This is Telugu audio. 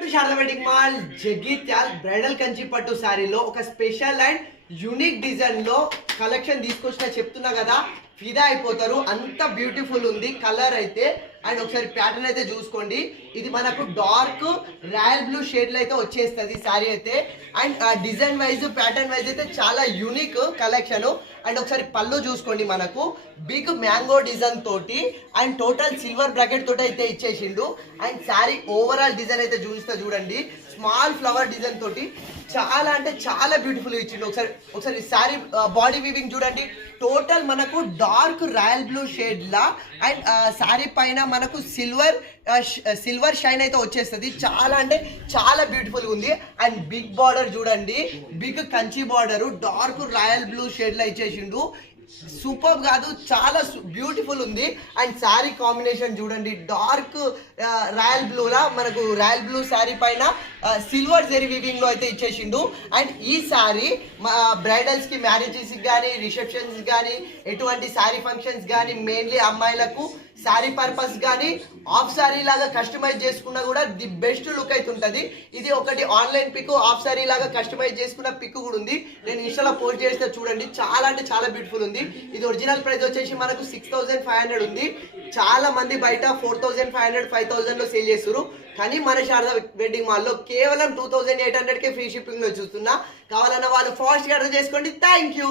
Welcome to Sharada wedding mall Jagtial bridal Kanchi పట్టు శారీలో ఒక స్పెషల్ అండ్ యూనిక్ డిజైన్ లో కలెక్షన్ తీసుకొచ్చిన చెప్తున్నా కదా, ఫిదా అయిపోతారు. అంత బ్యూటిఫుల్ ఉంది కలర్ అయితే. అండ్ ఒకసారి ప్యాటర్న్ అయితే చూసుకోండి. ఇది మనకు డార్క్ రాయల్ బ్లూ షేడ్ లో అయితే వచ్చేస్తుంది శారీ అయితే. And design wise pattern wise అయితే చాలా యూనిక్ కలెక్షన్. అండ్ ఒకసారి పళ్ళు చూసుకోండి, మనకు బిగ్ మ్యాంగో డిజైన్ తోటి అండ్ టోటల్ సిల్వర్ బ్రాకెట్ తోటి అయితే ఇచ్చేసిండు. అండ్ శారీ ఓవరాల్ డిజైన్ అయితే చూపిస్తా చూడండి, స్మాల్ ఫ్లవర్ డిజైన్ తోటి చాలా అంటే చాలా బ్యూటిఫుల్ ఇచ్చిండు. ఒకసారి శారీ బాడీ వీవింగ్ చూడండి, టోటల్ మనకు dark royal blue shade law. And sari పైన మనకు సిల్వర్ షైన్ అయితే వచ్చేస్తుంది. చాలా అంటే చాలా బ్యూటిఫుల్ ఉంది. అండ్ బిగ్ బార్డర్ చూడండి, big Kanchi border dark royal blue shade లా ఇచ్చేసిండు. సూపర్ కాదు, చాలా బ్యూటిఫుల్ ఉంది. అండ్ శారీ కాంబినేషన్ చూడండి, డార్క్ రాయల్ బ్లూ లా మనకు రాయల్ బ్లూ శారీ పైన సిల్వర్ జెరీ వీవింగ్ లో అయితే ఇచ్చేసిండు. అండ్ ఈ శారీ బ్రైడల్స్ కి, మ్యారేజెస్ కానీ, రిసెప్షన్స్ కానీ, ఎటువంటి శారీ ఫంక్షన్స్ కానీ, మెయిన్లీ అమ్మాయిలకు శారీ పర్పస్ కానీ ఆఫ్ శారీ లాగా కస్టమైజ్ చేసుకున్నా కూడా ది బెస్ట్ లుక్ అయితే ఉంటుంది. ఇది ఒకటి ఆన్లైన్ పిక్, ఆఫ్ శారీ లాగా కస్టమైజ్ చేసుకున్న పిక్ కూడా ఉంది. నేను ఇన్స్టాలో పోస్ట్ చేస్తే చూడండి, చాలా అంటే చాలా బ్యూటిఫుల్ ఉంది. ఇది ఒరిజినల్ ప్రైస్ వచ్చేసి మనకు 6500 ఉంది. చాలా మంది బయట 4500, 5000 లో సేల్ చేస్తారు. కానీ మన శారదా వెడ్డింగ్ మాల్లో కేవలం 2800కే ఫ్రీ షిప్పింగ్ లో చూస్తున్నా. కావాలన్న వాళ్ళు ఫాస్ట్ గా ఆర్డర్ చేసుకోండి. Thank you.